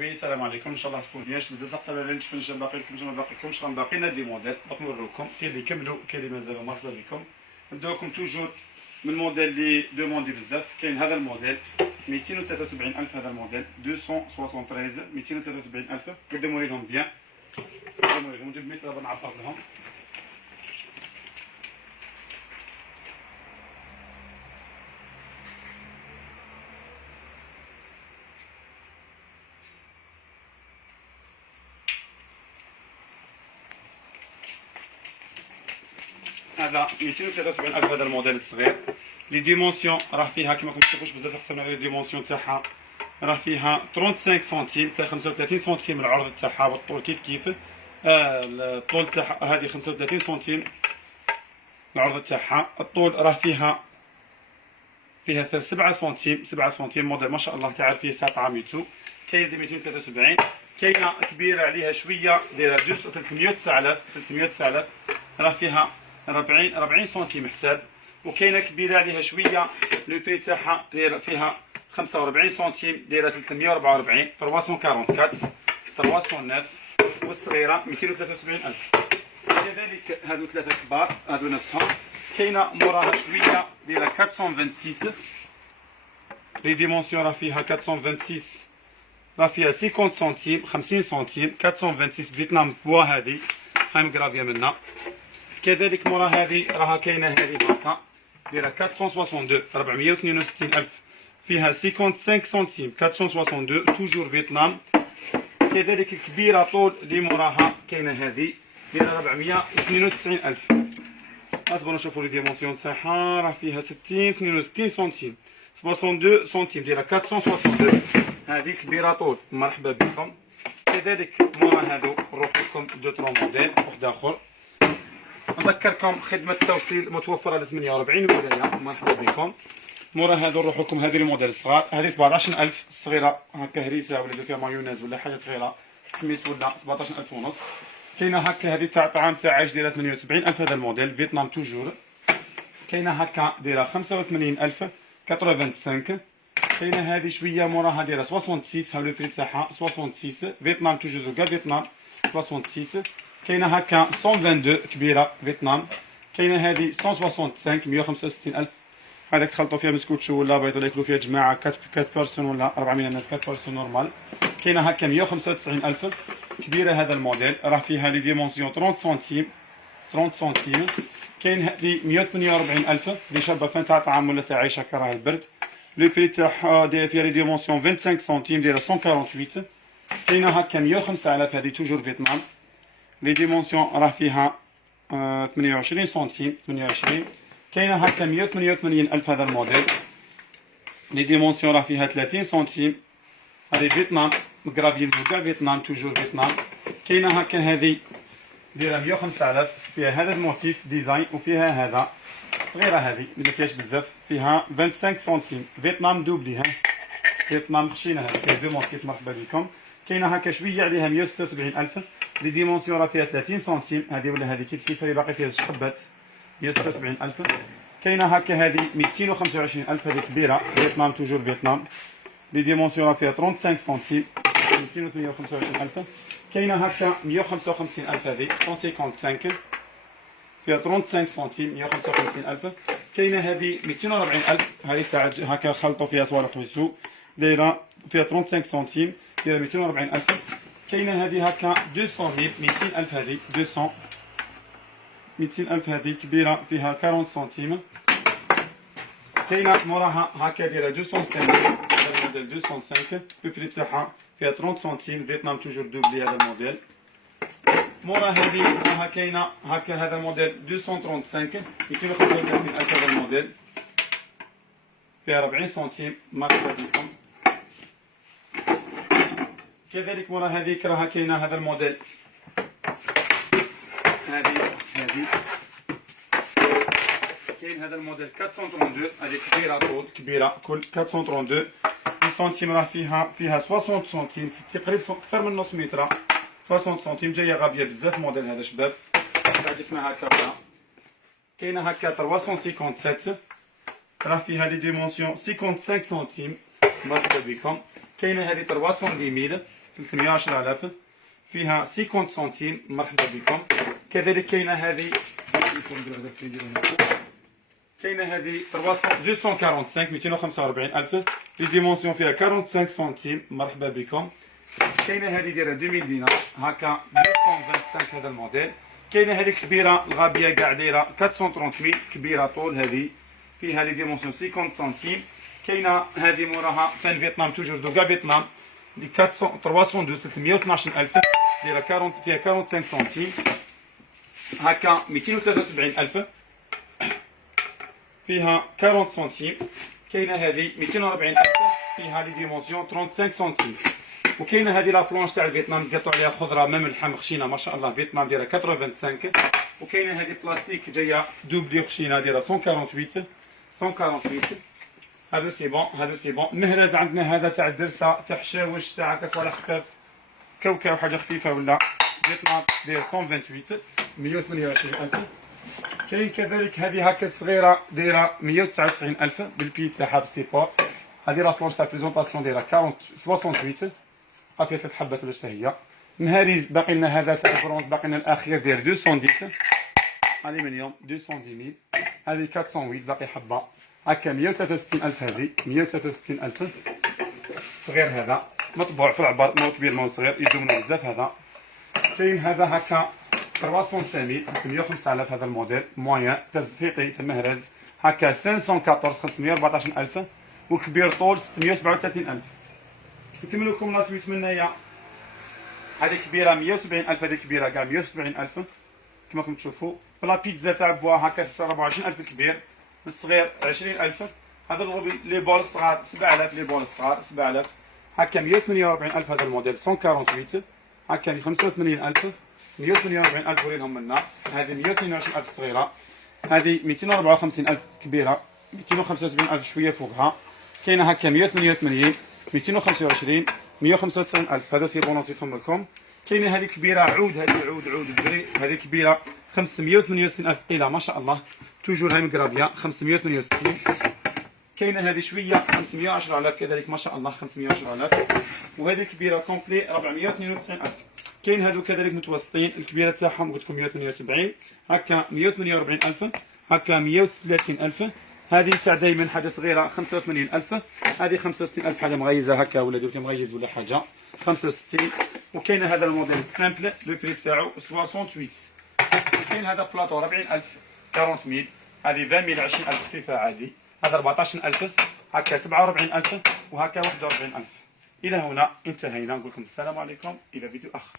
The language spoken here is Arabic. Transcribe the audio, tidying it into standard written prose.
وي السلام عليكم ان شاء الله تكون بيان. بزاف اقصى على نتفنج باقي لكم ما باقيكمش، راه باقينا دي موديل باغ نوريكم. كاين اللي كملوا كاين اللي مازالوا. مرحبا بكم. نبداوكم توجور من الموديل اللي دوموندي بزاف. كاين هذا الموديل 273000، هذا الموديل 273 273000. قدموا لهم بيان، قدموا لهم. نجيب ميت دابا نعبر لهم. هذا 273000 هذا الموديل الصغير. لي ديمونسيون راه فيها كما راكم تشوفوش بزاف قسمنا لي ديمونسيون تاعها. راه فيها 35 سنتيم حتى 35 سنتيم العرض تاعها، والطول كيف الطول تاعها هذه 35 سنتيم العرض تاعها. الطول راه فيها 7 سنتيم 7 سنتيم. موديل ما شاء الله تعال فيه ساقعه ميتو. كاين 273. كاينه كبيره عليها شويه دايره 309,000 راه فيها 40 سنتيم حساب. وكاينه كبيره عليها شويه لو بي تاعها دايره فيها 45 سنتيم دايره 344 344 309. والصغيره 273000. كذلك هادو ثلاثه كبار هادو نفسهم. كاينه موراها شويه دايره 426. لي ديمونسيون راه فيها 426 راه فيها 50 سنتيم 50 سنتيم 426 فيتنام بوا. هذه هاي مقرابيه منا. كذلك مورا هذه راها كاينه هذه هكا دايره 462 462000 فيها 55 سنتيم 462 توجور فيتنام. كذلك الكبيره طول اللي موراها كاينه هذه دايره 492000. اصبروا نشوفوا لي ديمونسيون تاعها. راه فيها 62 سنتيم 62 سنتيم دايره 462. هذه كبيره طول. مرحبا بكم. كذلك مورا هادو نروح لكم دو ترو موديل واحد اخر. نذكركم خدمه التوصيل متوفره ل 48 ولايه. مرحبا بكم. مورا هادو نروح لكم هذه الموديل الصغار. هذه 17000 الصغيره هكا هريسه ولا فيها مايونيز ولا حاجه صغيره حميس ولا 17000 ونص. كاينه هكا هذه تاع طعام تاع عيش دايره 78000 هذا الموديل فيتنام توجور. كاينه هكا دايره 85000 85. كاينه هذه شويه موراها دايره 66 ها لو بري تاعها 66 فيتنام توجور كاع فيتنام 66. كاينه هكا 122 كبيره فيتنام. كاينه هذه 165 165000. هذاك تخلطوا فيها مسكوتشو ولا بيض ولا ياكلوا فيها جماعه 4 بيرسون ولا 400 ناس 4 بيرسون نورمال. كاينه هكا 195000 كبيره. هذا الموديل راه فيها لي ديمونسيون 30 سنتيم. كاين هذه 148000 اللي شابه فين تاع طعام ولا تاع عيش هكا راه البرد. لو بري تاعها دايره فيها لي ديمونسيون 25 سنتيم دايره 148. كاينه هكا 105000 هذه توجور فيتنام. لي ديمونسيون راه فيها 28 سنتيم 28. كاينه هكا 188000 هذا الموديل. لي ديمونسيون راه فيها 30 سنتيم. هذه فيتنام مقرابين كاع فيتنام توجور فيتنام. كاينه هكا هذه دايره 105000 فيها هذا الموتيف ديزاين وفيها هذا صغيره. هذه ما فيهاش بزاف فيها 25 سنتيم فيتنام دوبلي. ها فيتنام خشينه. هذه فيها دو موتيف. مرحبا بكم. كاينه هكا شويه عليها 176000. لي ديمونسيون راه فيها 30 سنتيم. هذه ولا هذه كيف هذه باقي فيها زوج حبات 176000. كاينه هكا هذه 225000 هذه كبيره فيتنام توجور فيتنام. لي ديمونسيون راه فيها 35 سنتيم 225000. كاينه هكا 155000 هذه 155 فيها 35 سنتيم 155000. كاينه هذه 240000 هذه تاع هكا خلطوا فيها صوالح ويسو دايره فيها 35 سنتيم دايره 240000. كاينه هذه هكا 200000 200000 هذه 200000 هذه كبيره فيها 40 سنتيم. كاينه موراها هكا دايره 205 هذا الموديل 205 لو بري تاعها فيها 30 سنتيم فيتنام توجور دوبلي. هذا الموديل مورا هذه راها كاينه هكا هذا الموديل 235 235000 هذا الموديل فيها 40 سنتيم. مرحبا بكم. كذلك مورا هذيك راها كاينه هذا الموديل. هذه كاين هذا الموديل 432 هذه كبيره طول كبيره كل 432 سنتيم. راه فيها 60 سنتيم تقريبا اكثر من نص متر 60 سنتيم. جايه غابيه بزاف الموديل هذا شباب. عجبنا هكا. كاينه هكا 357 راه فيها لي ديمونسيون 55 سنتيم. مرحبا بكم. كاينه هذه 310,000 310,000 فيها 50 سنتيم، مرحبا بكم. كذلك كاينه هذه كاينه هذه 245,000 لي ديمونسيون فيها 45 سنتيم، مرحبا بكم. كاينه هذه دايره 2000 دينار هكا 225 هذا الموديل. كاينه هذه كبيره الغابيه كاع دايره 430,000 كبيره طول، هذه فيها لي ديمونسيون 50 سنتيم. كاينه هذه موراها فان فيتنام توجور دو كاع فيتنام دي 312 312,000 دايره 40 فيها 45 سنتيم هكا 273,000 فيها 40 سنتيم. كاينه هذه 240,000 فيها لي ديمونسيون 35 سنتيم. وكاينه هذه لا بلونش تاع فيتنام قطعوا عليها خضره ما ملحه مخشينه ما شاء الله، فيتنام دايره 85. وكاينه هذه بلاستيك جايه دوب دي خشينه دايره 148. هذا سي بون هذا سي بون. مهرز عندنا هذا تاع الدرسه تاع حشاوش تاع كسوه خفاف كوكاو حاجه خفيفه ولا فيتنام دايره 128 128,000. كاين كذلك هذه هكا صغيره دايره 199,000 بالبي تاعها بالسيبور. هذه لا بلونش تاع بريزونطاسيون دايره 68 فيها 3 حبات ولا هي. مهاريز باقي لنا هذا تاع البرونز باقي لنا الاخير داير 210 الومنيوم 210,000. هذه 408 باقي حبه هكا 163,000. هذه 163,000 الصغير هذا مطبوع في العبر مو كبير مو صغير يدومنا بزاف. هذا كاين هذا هكا 305,000 305,000 هذا الموديل موان تزفيقي مهرز هكا 514 514,000 وكبير طول 637,000. نكمل لكم لا سويت من هنايا. هذه كبيره 170,000 هذه كبيره كاع 170,000 كما راكم تشوفوا. بلا بيتزا تاع بوا هكا 24,000 الكبير، الصغير 20,000. هذا لي بول الصغار 7,000 لي بول الصغار 7,000 هكا 148,000 هذا الموديل 148 هكا 85,000 148,000 ورينهم منا. هذه 122,000 الصغيره. هذه 254,000 كبيره 275,000 شويه فوقها. كاينه هكا 188 225 195,000 هذا سي بون نصيفهم لكم. كاينه هذه كبيره عود هذه عود بري هذه كبيره 568,000 الى ما شاء الله توجور هاي مقرابيه 568. كاينه هذه شويه 510,000 كذلك ما شاء الله 510,000. وهذه كبيره كومبلي 492,000. كاين هذو كذلك متوسطين الكبيره تاعهم قلت لكم 178 هكا 148,000 هكا 130,000. هذه تاع دائما حاجه صغيره 85,000. هذه 65,000 حاجه مغيزه هكا ولا دوك مغيز ولا حاجه 65. وكاين هذا الموديل السامبل لو بري تاعو 68. كاين هذا بلاطو 40,000 40,000. هذه 20,000 20,000 خفيفه عادي. هذا 14,000 هكا 47,000 وهكا 41,000. الى هنا انتهينا. نقول لكم السلام عليكم الى فيديو اخر.